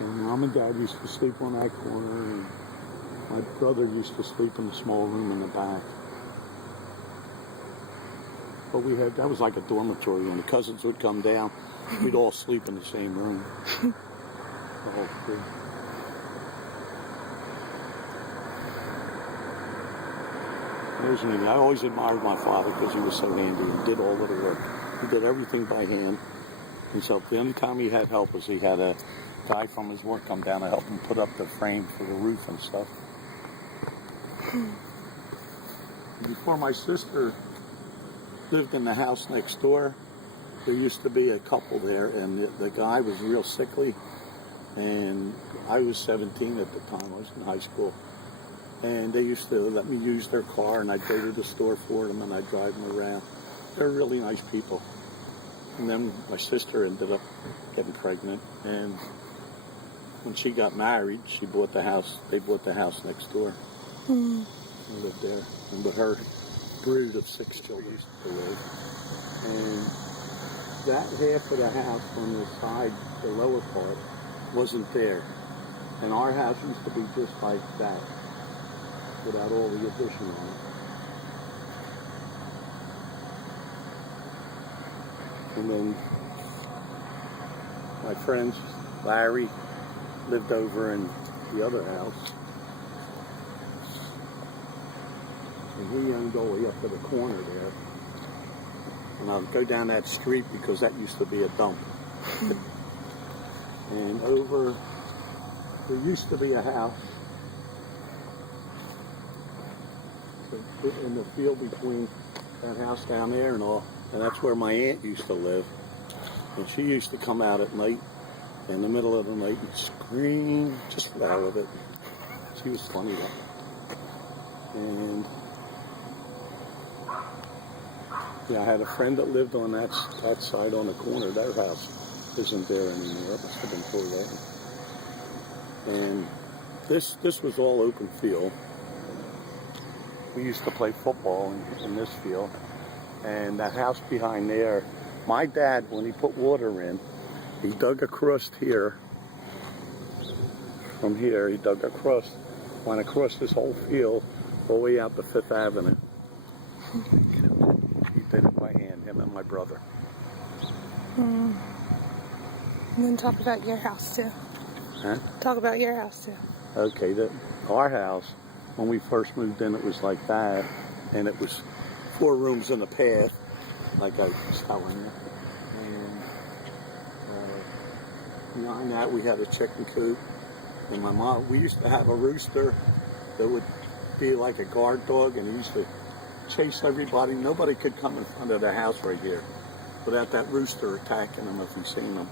And Mom and Dad used to sleep on that corner, and my brother used to sleep in a small room in the back. But that was like a dormitory. When the cousins would come down, we'd all sleep in the same room. The whole crew. I always admired my father because he was so handy and did all of the work. He did everything by hand. And so the only time he had help was he had a guy from his work come down to help him put up the frame for the roof and stuff. Before my sister lived in the house next door, there used to be a couple there, and the guy was real sickly, and I was 17 at the time. I was in high school, and they used to let me use their car, and I'd go to the store for them, and I'd drive them around. They're really nice people. And then my sister ended up getting pregnant, and when she got married, she bought the house. They bought the house next door. And lived there, and with her brood of 6 children to live. And that half of the house on the side, the lower part, wasn't there. And our house used to be just like that, without all the addition on it. And then my friend Larry lived over in the other house. And he owned all the way up to the corner there. And I'll go down that street because that used to be a dump. And there used to be a house in the field between that house down there and all. And that's where my aunt used to live. And she used to come out at night, in the middle of the night, and scream just out of it. She was funny though. And yeah, I had a friend that lived on that side on the corner. Their house isn't there anymore. It must have been tore down. And this was all open field. We used to play football in this field. And that house behind there, my dad, when he put water in, he dug across here. From here, he dug across, went across this whole field, all the way out to 5th Avenue. He did it by hand, him and my brother. And then talk about your house too. Huh? Talk about your house too. Okay, our house, when we first moved in, it was like that, and it was 4 rooms in the path, like I was telling you. And behind that, we had a chicken coop. And my mom, we used to have a rooster that would be like a guard dog, and he used to chase everybody. Nobody could come in front of the house right here without that rooster attacking them if he seen them.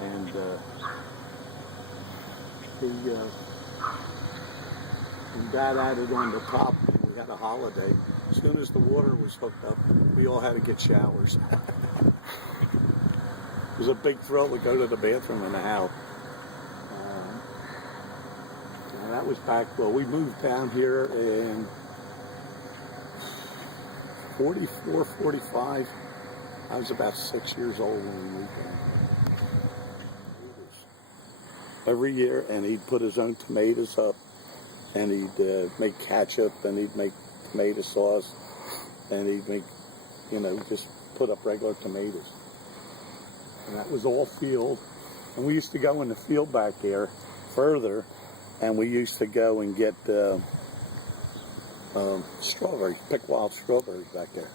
And when Dad added on the top, we had a holiday. As soon as the water was hooked up, we all had to get showers. It was a big thrill to go to the bathroom in the house. And that was back, well, we moved down here in 44, 45. I was about 6 years old when we moved down here. Every year, and he'd put his own tomatoes up, and he'd make ketchup, and he'd make tomato sauce, and he'd make, just put up regular tomatoes. And that was all field. And we used to go in the field back there further, and we used to go and get strawberries, pick wild strawberries back there.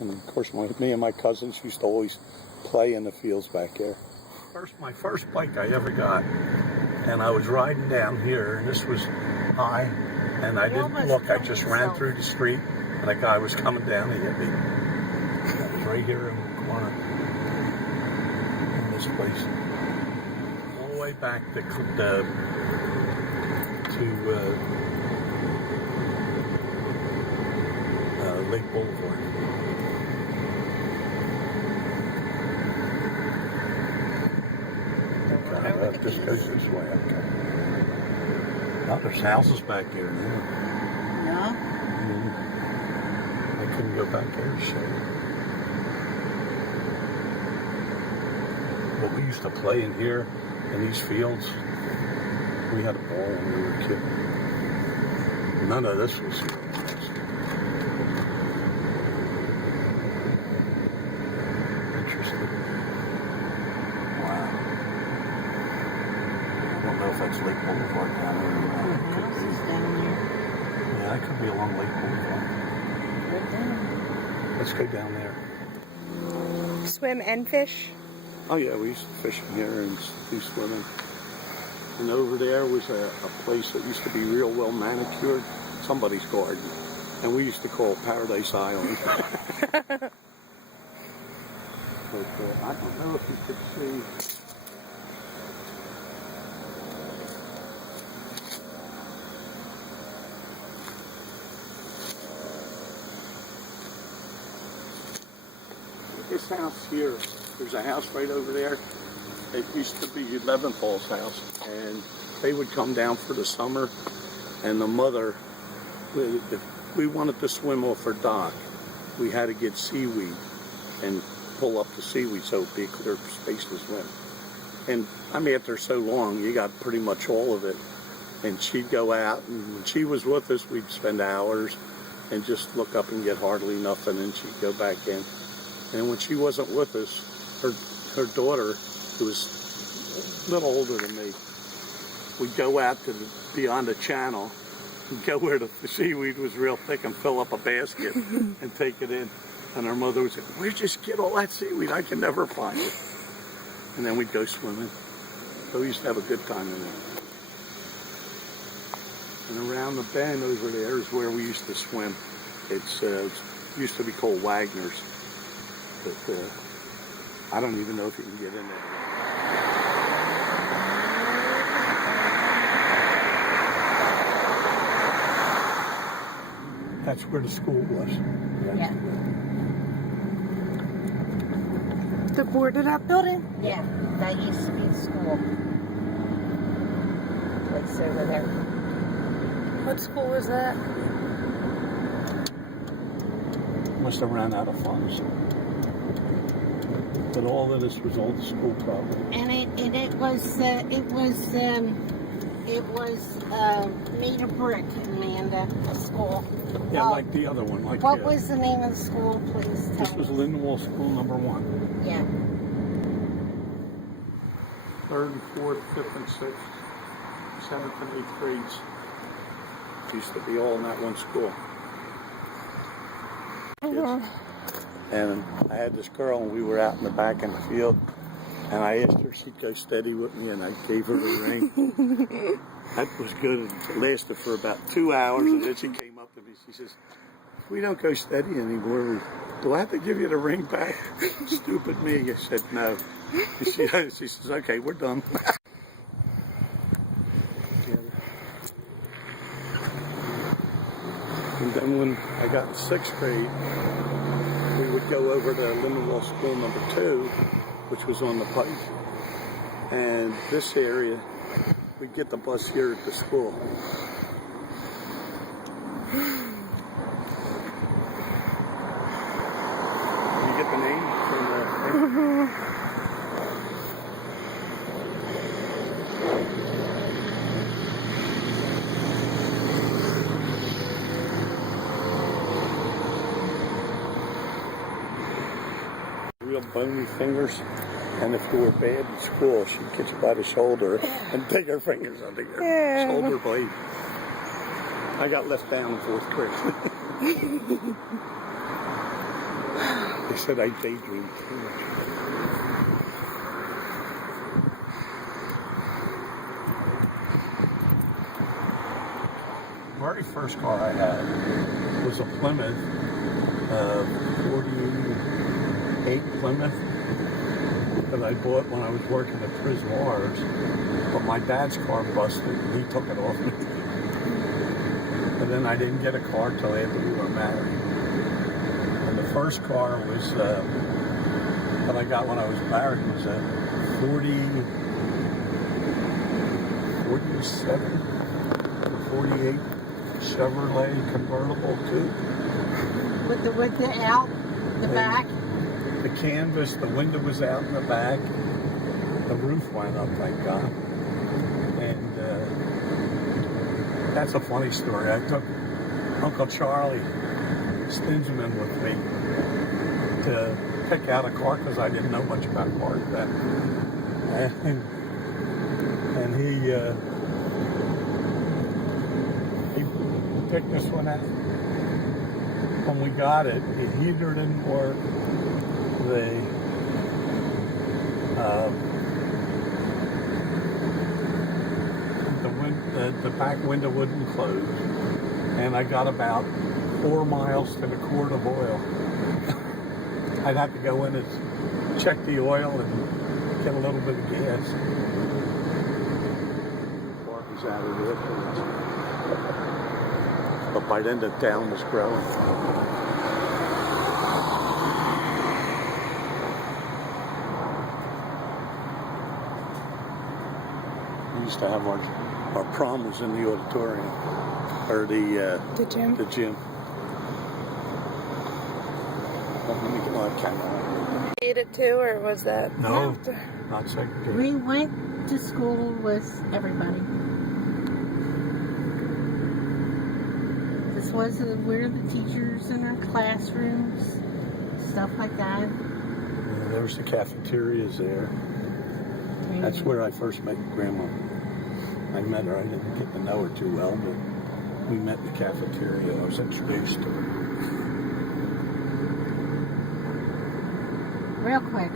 And of course, me and my cousins used to always play in the fields back there. My first bike I ever got, and I was riding down here, and this was high, and I didn't look. I just ran through the street, and a guy was coming down to hit me. That was right here in the corner, in this place, all the way back to Lake Boulevard. Just goes this way. Okay. Oh, there's houses back there now. Yeah? I couldn't go back there to show you. We used to play in here, in these fields. We had a ball when we were a kid. None of this was here. Interesting. Wow. I don't know if that's Lake Boulevard down there. It could be. Yeah, that could be along Lake Boulevard. Let's go down there. Swim and fish? Oh yeah, we used to fish in here and do swimming. And over there was a place that used to be real well manicured, somebody's garden. And we used to call it Paradise Island. But I don't know if you could see. This house here, there's a house right over there. It used to be Leventhal's house, and they would come down for the summer, and the mother, if we wanted to swim off her dock, we had to get seaweed and pull up the seaweed so it'd be a clear space to swim. And I mean, after so long, you got pretty much all of it. And she'd go out, and when she was with us, we'd spend hours and just look up and get hardly nothing, and she'd go back in. And when she wasn't with us, her daughter, who was a little older than me, would go out to beyond the channel and go where the seaweed was real thick and fill up a basket and take it in. And our mother would say, "Where'd you get all that seaweed? I can never find it." And then we'd go swimming. So we used to have a good time in there. And around the bend over there is where we used to swim. It used to be called Wagner's. But I don't even know if you can get in there. That's where the school was. Yeah. The boarded up building? Yeah, that used to be the school. Place over there. What school was that? Must have ran out of funds. But all of this was old school property. And it was made of brick, Amanda, the school. Yeah, like the other one. Like what was the name of the school, please tell This was me. Lindenwold School number 1. Yeah. 3rd and 4th, 5th and 6th, 7th and 8th grades. Used to be all in that one school. Kids. And I had this girl, and we were out in the back in the field, and I asked her if she'd go steady with me, and I gave her the ring. That was good. It lasted for about 2 hours, and then she came up to me. She says, "If we don't go steady anymore, do I have to give you the ring back?" Stupid me. I said, "No." She says, "Okay, we're done." And then when I got in 6th grade, we would go over to Lindenwold School number 2, which was on the pike. And this area, we'd get the bus here at the school. You get the name from the... Real bony fingers, and if you were bad in school, she'd get you by the shoulder and take her fingers under your shoulder blade. I got left down in 4th grade. They said I daydreamed too much. The very first car I had was a Plymouth 48 Plymouth that I bought when I was working at Prismoir's, but my dad's car busted and he took it off me. And then I didn't get a car till after we were married. And the first car was that I got when I was married was a 47 or 48 Chevrolet convertible coupe. With the out, the back. The canvas, the window was out in the back, the roof went up, thank God. And that's a funny story. I took Uncle Charlie Stinsman with me to pick out a car because I didn't know much about cars then. And he picked this one out. When we got it, the heater didn't work. The back window wouldn't close, and I got about 4 miles to the quart of oil. I'd have to go in and check the oil and get a little bit of gas. Barbies out of there. But by then the town was growing. We used to have our prom was in the auditorium, or the gym. The gym. Let me get my camera. Ate it too, or was that No, after? not segregated. We went to school with everybody. This was where the teachers in our classrooms, stuff like that. There was the cafeterias there. That's where I first met Grandma. I met her. I didn't get to know her too well, but we met in the cafeteria. I was introduced to her. Real quick.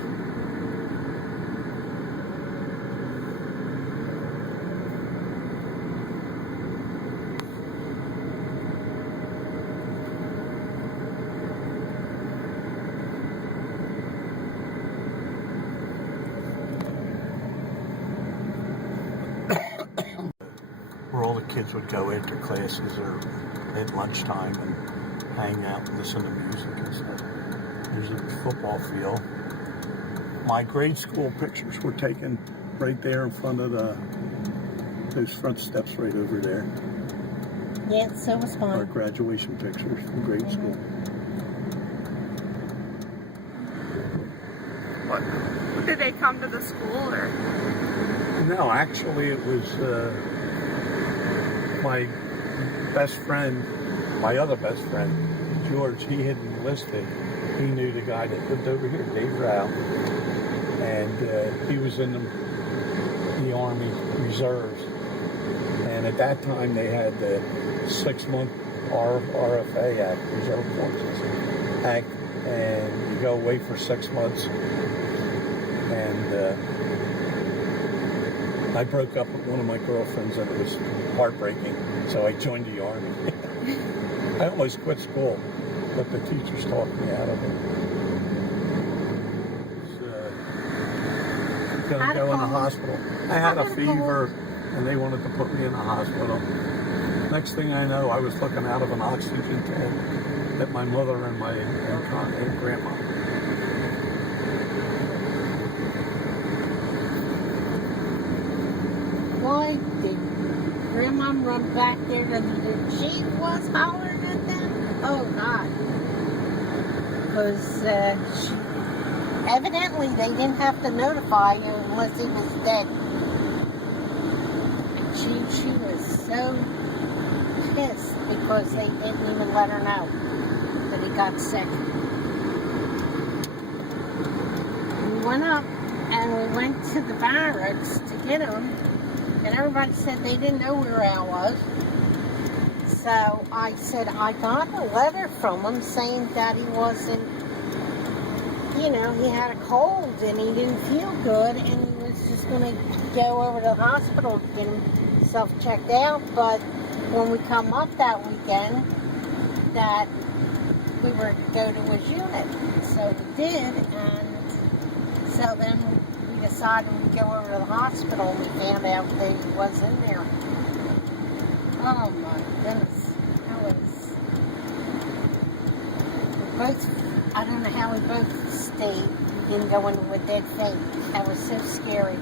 Where all the kids would go after classes or at lunchtime and hang out and listen to music and stuff. There's a football field. My grade school pictures were taken right there in front of those front steps right over there. Yeah, so it was Our fun. graduation pictures from grade school. What? Did they come to the school, or? No, actually it was my best friend, my other best friend, George. He had enlisted. He knew the guy that lived over here, Dave Rao, and he was in the Army Reserves. And at that time they had the 6-month RFA Act, Reserve Forces Act, and you go away for 6 months. And I broke up with one of my girlfriends, and it was heartbreaking. So I joined the Army. I almost quit school, but the teachers talked me out of it. I was going to go in the hospital. I had a fever, and they wanted to put me in the hospital. Next thing I know, I was looking out of an oxygen tank at my mother and my and grandma. Why did Grandma run back there to she was hollering at them? Oh, God. Because evidently they didn't have to notify you unless he was dead. She was so pissed because they didn't even let her know that he got sick. We went up and we went to the barracks to get him. And everybody said they didn't know where Al was. So I said, I got a letter from him saying that he wasn't, he had a cold and he didn't feel good and he was just going to go over to the hospital to get himself checked out. But when we come up that weekend, that we were to go to his unit. So we did, and so then we decided we'd go over to the hospital and we found out that he was in there. Oh my goodness. That was... I don't know how we both stayed. We didn't go into a dead faint. That was so scary.